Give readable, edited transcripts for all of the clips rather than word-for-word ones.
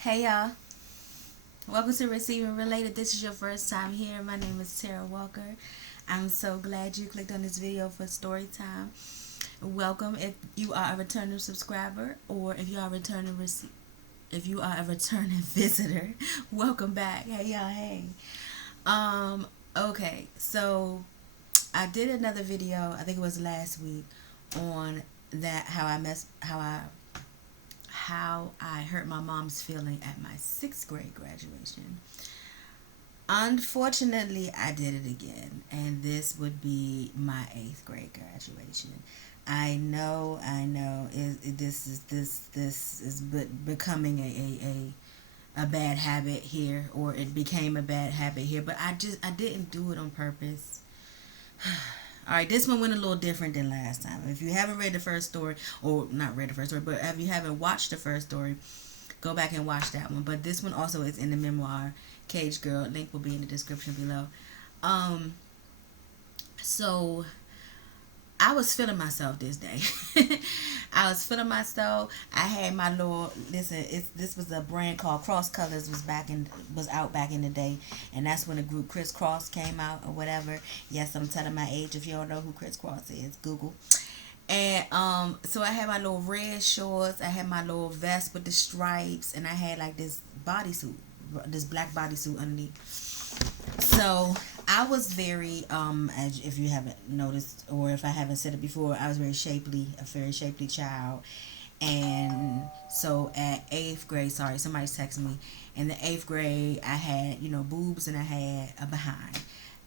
Hey y'all, welcome to Receiving Related. This is your first time here. My name is Tara Walker. I'm so glad you clicked on this video for story time. Welcome if you are a returning subscriber or if you are a if you are a returning visitor. Welcome back. Hey y'all, hey. Um okay, so I did another video, I think it was last week, on that how I hurt my mom's feeling at my 6th grade graduation. Unfortunately, I did it again, and this would be my 8th grade graduation. I know. This is becoming a bad habit here, or it became a bad habit here. But I didn't do it on purpose. All right, this one went a little different than last time. If you haven't read the first story, or not read the first story, but if you haven't watched the first story, go back and watch that one. But this one also is in the memoir, Cage Girl. Link will be in the description below. Um, so I was feeling myself this day. I was feeling myself. I had my little listen. This was a brand called Cross Colors was out back in the day, and that's when the group Criss Cross came out or whatever. Yes, I'm telling my age. If you don't know who Criss Cross is, Google. And so I had my little red shorts. I had my little vest with the stripes, and I had like this bodysuit, this black bodysuit underneath. So I was very as if you haven't noticed or if I haven't said it before, I was a very shapely child. And so at 8th grade, sorry, somebody's texting me. In the 8th grade, I had, boobs and I had a behind.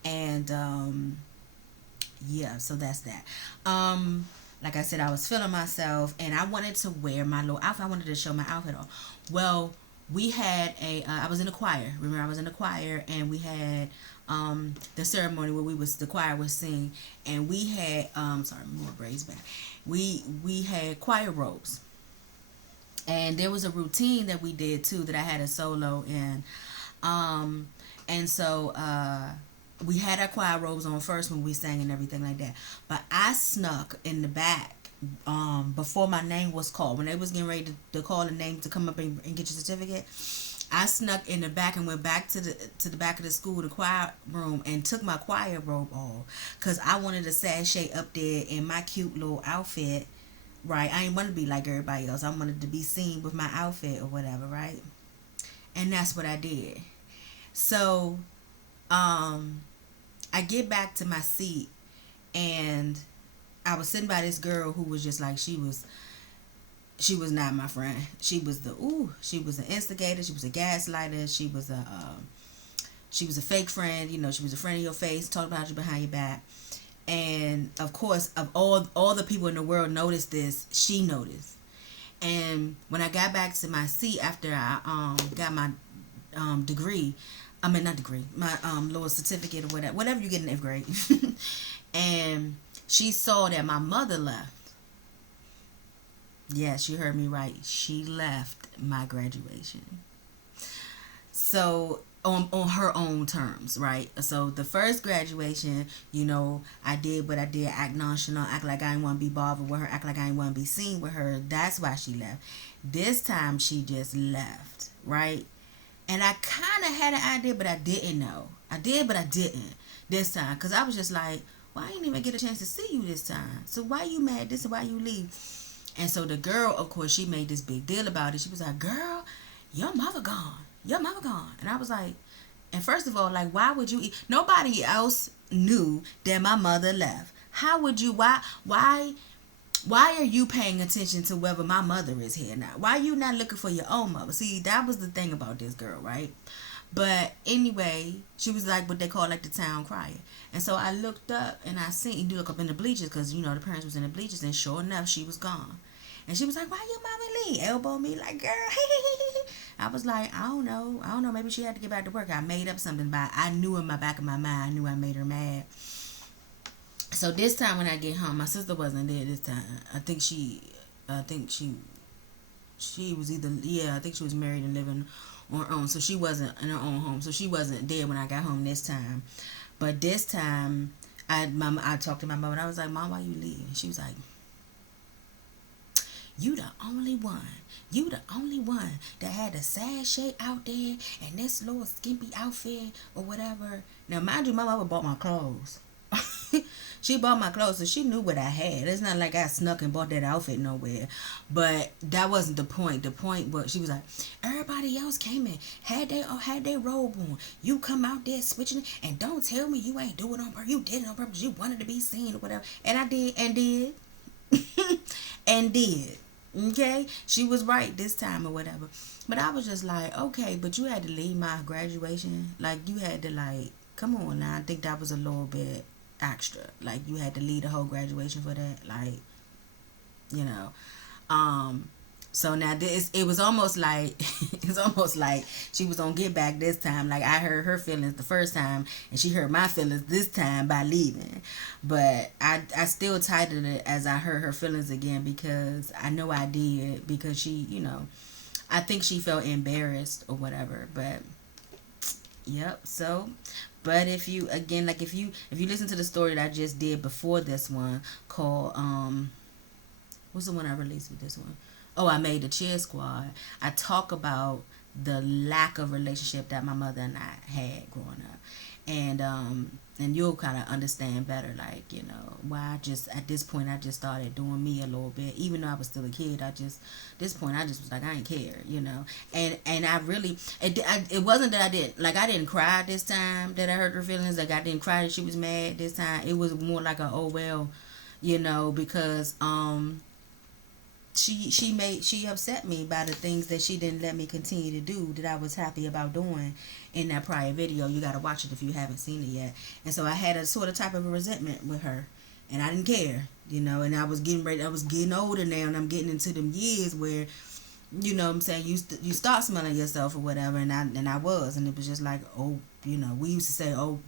And yeah, so that's that. Like I said, I was feeling myself and I wanted to wear my little outfit. I wanted to show my outfit off. Well, we had I was in the choir. Remember, I was in the choir, and we had the ceremony where the choir was sing, and we had sorry, more braids back. We had choir robes, and there was a routine that we did too that I had a solo in, and so we had our choir robes on first when we sang and everything like that. But I snuck in the back before my name was called. When they was getting ready to call the name to come up and get your certificate, I snuck in the back and went back to the back of the school, the choir room, and took my choir robe off because I wanted to sashay up there in my cute little outfit. Right, I didn't want to be like everybody else. I wanted to be seen with my outfit or whatever, right? And that's what I did. So, I get back to my seat, and I was sitting by this girl who was just like she was not my friend. She was an instigator. She was a gaslighter. She was a fake friend. She was a friend of your face, talk about you behind your back. And of course, of all the people in the world noticed this, she noticed. And when I got back to my seat after I got my degree, I mean not degree, my little certificate or whatever you get in 8th grade, and she saw that my mother left. Yes, you heard me right. She left my graduation. So on her own terms, right? So the first graduation, I did what I did, act nonchalant, act like I didn't want to be bothered with her, act like I didn't want to be seen with her. That's why she left. This time she just left, right? And I kind of had an idea, but I didn't know. I did, but I didn't this time, because I was just like, well, I didn't even get a chance to see you this time. So why you mad? This is why you leave. And so the girl, of course, she made this big deal about it. She was like, girl, your mother gone. Your mother gone. And I was like, and first of all, like, why would you? Nobody else knew that my mother left. How would you? Why are you paying attention to whether my mother is here now? Why are you not looking for your own mother? See, that was the thing about this girl, right? But anyway, she was like what they call like the town crier. And so I looked up and I seen, you look up in the bleachers because, the parents was in the bleachers, and sure enough, she was gone. And she was like, why your mama leave? Elbow me like, girl. I was like, I don't know. Maybe she had to get back to work. I made up something, but I knew in my back of my mind, I knew I made her mad. So this time when I get home, my sister wasn't there this time. I think she was I think she was married and living on her own. So she wasn't in her own home. So she wasn't there when I got home this time. But this time, I talked to my mom and I was like, Mom, why you leave? And she was like, You the only one. You the only one that had a sad shape out there and this little skimpy outfit or whatever. Now, mind you, my mother bought my clothes. She bought my clothes, so she knew what I had. It's not like I snuck and bought that outfit nowhere. But that wasn't the point. The point was, she was like, everybody else came in, had their robe on. You come out there switching it, and don't tell me you ain't doing it on purpose. You did it on purpose. You wanted to be seen or whatever. And I did, and did, and did. Okay, she was right this time or whatever. But I was just like, okay, but you had to leave my graduation. Like, you had to, like, come on now. I think that was a little bit extra. Like, you had to leave the whole graduation for that. Like, you know. So now this, it was almost like it's almost like she was on get back this time. Like, I heard her feelings the first time, and she heard my feelings this time by leaving. But I still titled it as I heard her feelings again, because I know I did, because she, you know, I think she felt embarrassed or whatever. But yep. So, but if you, again, like, if you listen to the story that I just did before this one, called what's the one I released with this one? Oh, I made the Cheer Squad. I talk about the lack of relationship that my mother and I had growing up, and you'll kind of understand better, like, you know, why I just, at this point, I just started doing me a little bit, even though I was still a kid. This point, I just was like, I ain't care, you know. And I really, it wasn't that I didn't cry this time that I hurt her feelings. Like, I didn't cry that she was mad this time. It was more like a, oh well, you know, because she upset me by the things that she didn't let me continue to do that I was happy about doing in that prior video. You got to watch it if you haven't seen it yet. And so I had a sort of type of a resentment with her, and I didn't care, you know. And I was getting ready, I was getting older now, and I'm getting into them years where, you know what I'm saying, you start smelling yourself or whatever. And I was, and it was just like, oh, you know, we used to say, oh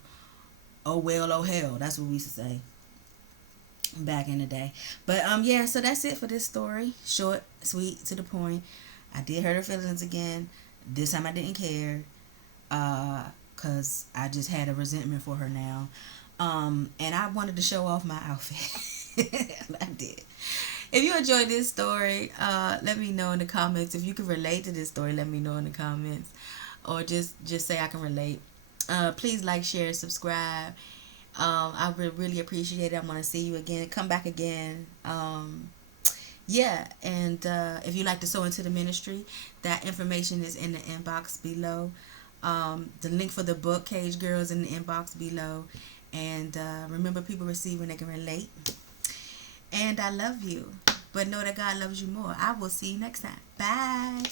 well, oh hell. That's what we used to say back in the day. But yeah, so that's it for this story. Short, sweet, to the point. I did hurt her feelings again. This time I didn't care, cause I just had a resentment for her now. And I wanted to show off my outfit. I did. If you enjoyed this story, let me know in the comments. If you can relate to this story, let me know in the comments, or just say I can relate. Please like, share, subscribe. I would really appreciate it. I want to see you again. Come back again. Yeah, and if you'd like to sew into the ministry, that information is in the inbox below. The link for the book, Cage Girls, in the inbox below. And remember, people receive when they can relate. And I love you, but know that God loves you more. I will see you next time. Bye.